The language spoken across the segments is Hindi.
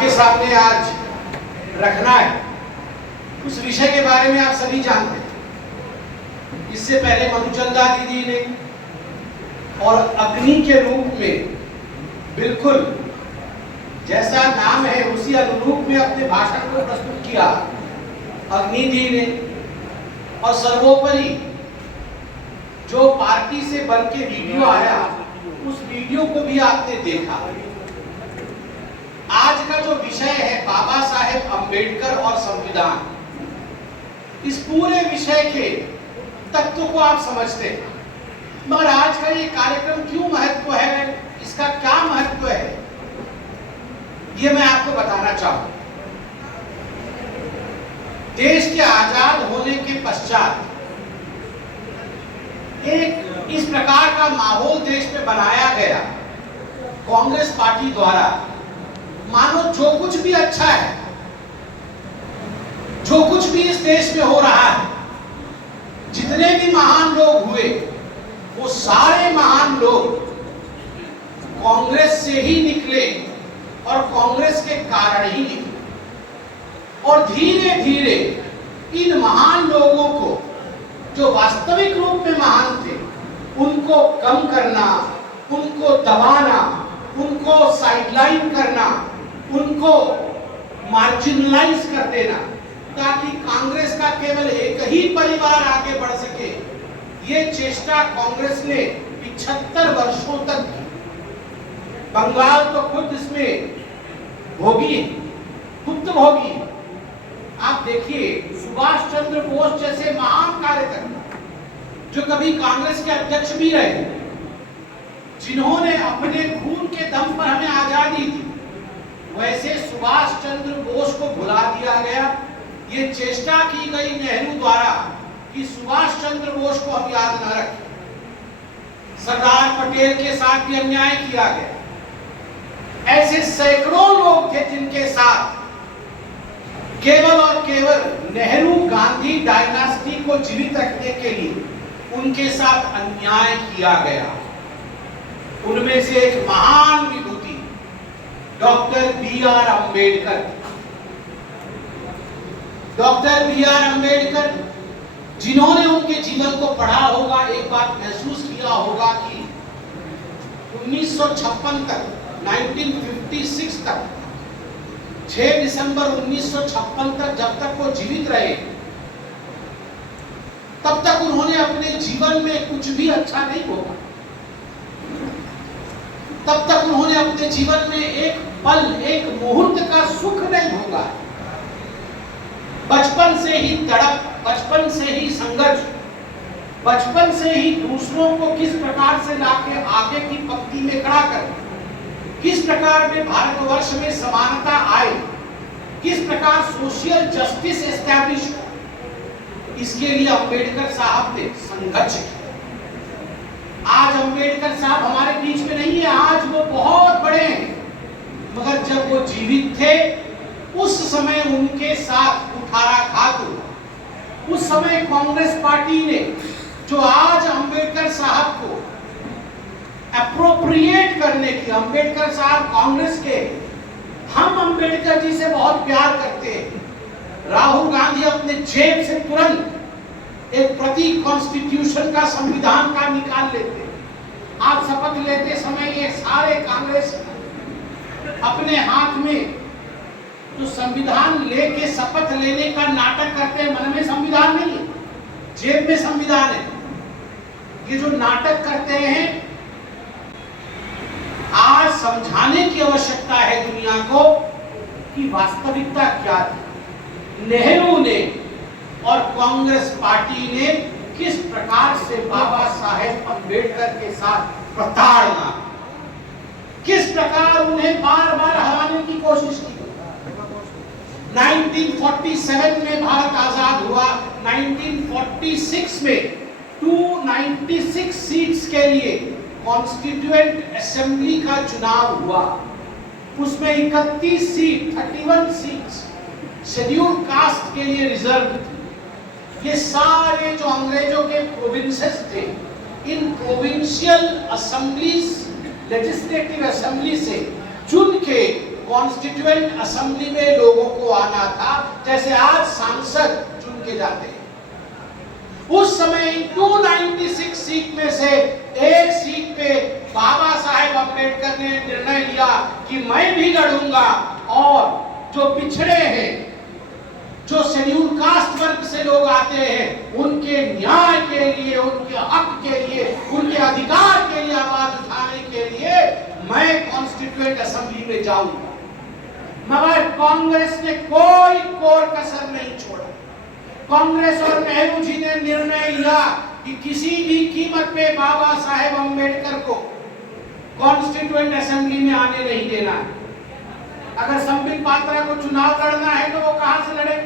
के सामने आज रखना है उस विषय के बारे में आप सभी जानते हैं। इससे पहले मधुचंदा दीदी ने और अग्नि के रूप में बिल्कुल जैसा नाम है उसी अनुरूप में अपने भाषण को प्रस्तुत किया अग्नि दी ने, और सर्वोपरि जो पार्टी से बन के वीडियो आया उस वीडियो को भी आपने देखा। आज का जो विषय है बाबा साहेब अंबेडकर और संविधान, इस पूरे विषय के तत्व को आप समझते हैं, मगर आज का ये कार्यक्रम क्यों महत्व है, इसका क्या महत्व है, ये मैं आपको बताना चाहूं। देश के आजाद होने के पश्चात एक इस प्रकार का माहौल देश में बनाया गया कांग्रेस पार्टी द्वारा, मानो जो कुछ भी अच्छा है, जो कुछ भी इस देश में हो रहा है, जितने भी महान लोग हुए वो सारे महान लोग कांग्रेस से ही निकले और कांग्रेस के कारण ही निकले। और धीरे धीरे इन महान लोगों को जो वास्तविक रूप में महान थे उनको कम करना, उनको दबाना, उनको साइडलाइन करना, उनको मार्जिनलाइज कर देना, ताकि कांग्रेस का केवल एक ही परिवार आगे बढ़ सके। ये चेष्टा कांग्रेस ने 75 वर्षों तक की। बंगाल तो खुद इसमें भोगी है, खुद भोगी। आप देखिए सुभाष चंद्र बोस जैसे महान कार्यकर्ता जो कभी कांग्रेस के अध्यक्ष भी रहे, जिन्होंने अपने खून के दम पर हमें आजादी दी, वैसे सुभाष चंद्र बोस को भुला दिया गया। ये चेष्टा की गई नेहरू द्वारा कि सुभाष चंद्र बोस को हम याद न रखें। सरदार पटेल के साथ भी अन्याय किया गया। ऐसे सैकड़ों लोग थे जिनके साथ केवल और केवल नेहरू गांधी डायनास्टी को जीवित रखने के लिए उनके साथ अन्याय किया गया। उनमें से एक महान विभूति doctor B R. Ambedkar. Doctor B R. Ambedkar जिन्होंने उनके जीवन को पढ़ा होगा, एक बात महसूस किया होगा कि 1956 तक, 1956 तक, 6 दिसंबर 1956 तक जब तक वो जीवित रहे, तब तक उन्होंने अपने जीवन में कुछ भी अच्छा नहीं भोगा। तब तक उन्होंने अपने जीवन में एक पल, एक मुहूर्त का सुख नहीं भोगा। बचपन से ही तड़प, बचपन से ही संघर्ष, बचपन से ही दूसरों को किस प्रकार से लाके आगे की पंक्ति में खड़ा कर, किस प्रकार में भारतवर्ष में समानता आए, किस प्रकार सोशल जस्टिस एस्टैब्लिश हो, इसके लिए अंबेडकर साहब ने संघर्ष किया। आज अंबेडकर साहब हमारे बीच में नहीं है, आज वो बहुत बड़े हैं, मगर जब वो जीवित थे उस समय उनके साथ कुठाराघात हुआ। उस समय कांग्रेस पार्टी ने जो आज अंबेडकर साहब को एप्रोप्रिएट करने की, अंबेडकर साहब कांग्रेस के, हम अंबेडकर जी से बहुत प्यार करते हैं। राहुल गांधी अपने जेब से तुरंत एक प्रति कॉन्स्टिट्यूशन का, संविधान का निकाल लेते। आज शपथ लेते समय ये सारे कांग्रेस अपने हाथ में तो संविधान लेके शपथ लेने का नाटक करते हैं। मन में संविधान नहीं है, जेब में संविधान है। ये जो नाटक करते हैं, आज समझाने की आवश्यकता है दुनिया को कि वास्तविकता क्या थी। नेहरू ने और कांग्रेस पार्टी ने किस प्रकार से बाबा साहेब अंबेडकर के साथ प्रताड़ना, किस प्रकार उन्हें बार बार हराने की कोशिश की। 1947 में भारत आजाद हुआ, 1946 में 296 सीट्स के लिए कॉन्स्टिट्यूएंट असेंबली का चुनाव हुआ। उसमें 31 सीट, 31 सीट्स शेड्यूल कास्ट के लिए रिजर्व थी। ये सारे जो अंग्रेजों के प्रोविंसेस थे, इन प्रोविंशियल असेंबलीज, लेजिस्लेटिव असेंबली से चुन के कॉन्स्टिट्यूएंट असेंबली में लोगों को आना था, जैसे आज सांसद चुन के जाते हैं। उस समय 296 सीट में से एक सीट पे बाबा साहेब अम्बेडकर ने निर्णय लिया कि मैं भी लड़ूंगा और जो पिछड़े हैं, जो शेड्यूल कास्ट वर्ग से लोग आते हैं, उनके न्याय के लिए, उनके हक के लिए, उनके अधिकार के लिए आवाज उठाने के लिए मैं कॉन्स्टिट्यूएंट असेंबली में जाऊंगा। मगर कांग्रेस ने कोई कोर कसर नहीं छोड़ा। कांग्रेस और नेहरू जी ने निर्णय लिया कि किसी भी कीमत पे बाबा साहेब अम्बेडकर को कॉन्स्टिट्यूएंट असेंबली में आने नहीं देना है। अगर संबित पात्रा को चुनाव लड़ना है तो वो कहां से लड़े?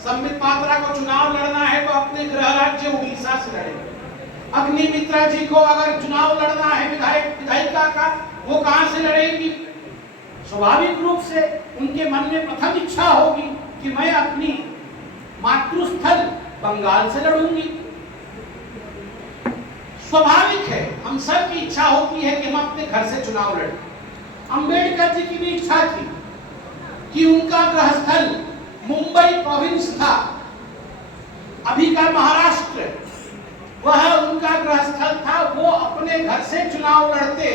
संबित पात्रा को चुनाव लड़ना है तो अपने गृह राज्य उड़ीसा से लड़े। अग्निमित्रा जी को अगर चुनाव लड़ना है विधायिका का, वो कहां से लड़ेगी? स्वाभाविक रूप से उनके मन में प्रथम इच्छा होगी कि मैं अपनी मातृस्थल बंगाल से लड़ूंगी। स्वाभाविक है, हम सब की इच्छा होती है कि हम अपने घर से चुनाव लड़ें। अंबेडकर जी की भी इच्छा थी कि उनका गृहस्थल मुंबई प्रोविंस था, अभी का महाराष्ट्र, वह उनका गृहस्थल था, वो अपने घर से चुनाव लड़ते,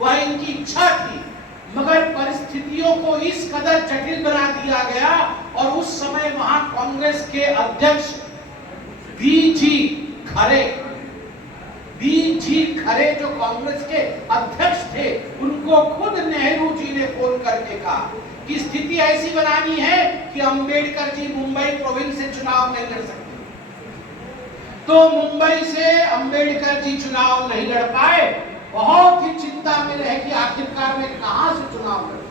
वह इनकी इच्छा थी। मगर परिस्थितियों को इस कदर जटिल बना दिया गया और उस समय वहां कांग्रेस के अध्यक्ष बीजी खरे जो कांग्रेस के अध्यक्ष थे, उनको खुद नेहरू जी ने फोन करके कहा कि स्थिति ऐसी बनानी है कि अंबेडकर जी मुंबई प्रोविंस से चुनाव नहीं लड़ सकते। तो मुंबई से अंबेडकर जी चुनाव नहीं लड़ पाए, बहुत ही चिंता में रहे कि आखिरकार में कहां से चुनाव लड़े।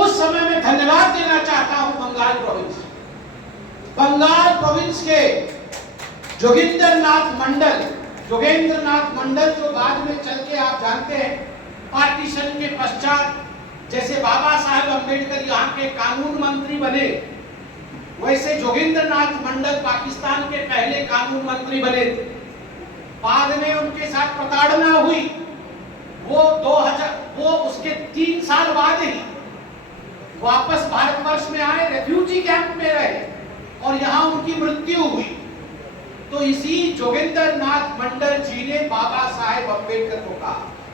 उस समय में धन्यवाद देना चाहता हूं बंगाल प्रोविंस के जोगेंद्र नाथ मंडल जो बाद में चल के आप जानते हैं पार्टीशन के पश्चात जैसे बाबा साहेब अम्बेडकर यहाँ के कानून मंत्री बने, वैसे जोगेंद्र नाथ मंडल पाकिस्तान के पहले कानून मंत्री बने थे। बाद में उनके साथ प्रताड़ना हुई, वो उसके 3 साल बाद ही वापस भारतवर्ष में आए, रेफ्यूजी कैंप में रहे और यहाँ उनकी मृत्यु हुई। तो इसी जोगेंद्र नाथ मंडल जी ने बाबा साहेब अम्बेडकर को कहा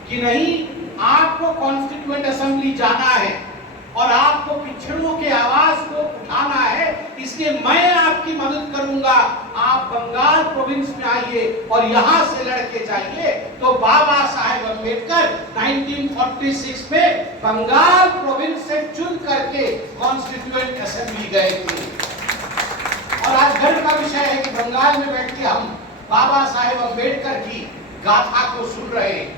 कि नहीं, आपको कॉन्स्टिट्यूएंट असेंबली जाना है और आपको पिछड़ों के आवाज को उठाना है, इसलिए मैं आपकी मदद करूंगा। आप बंगाल प्रोविंस में आइए और यहां से लड़के जाइए। तो बाबा साहेब अम्बेडकर 1946 में बंगाल प्रोविंस से चुन करके कॉन्स्टिट्यूएंट असेंबली गए थे। और आज गर्व का विषय है कि बंगाल में बैठ के हम बाबा साहेब अम्बेडकर की गाथा को सुन रहे हैं।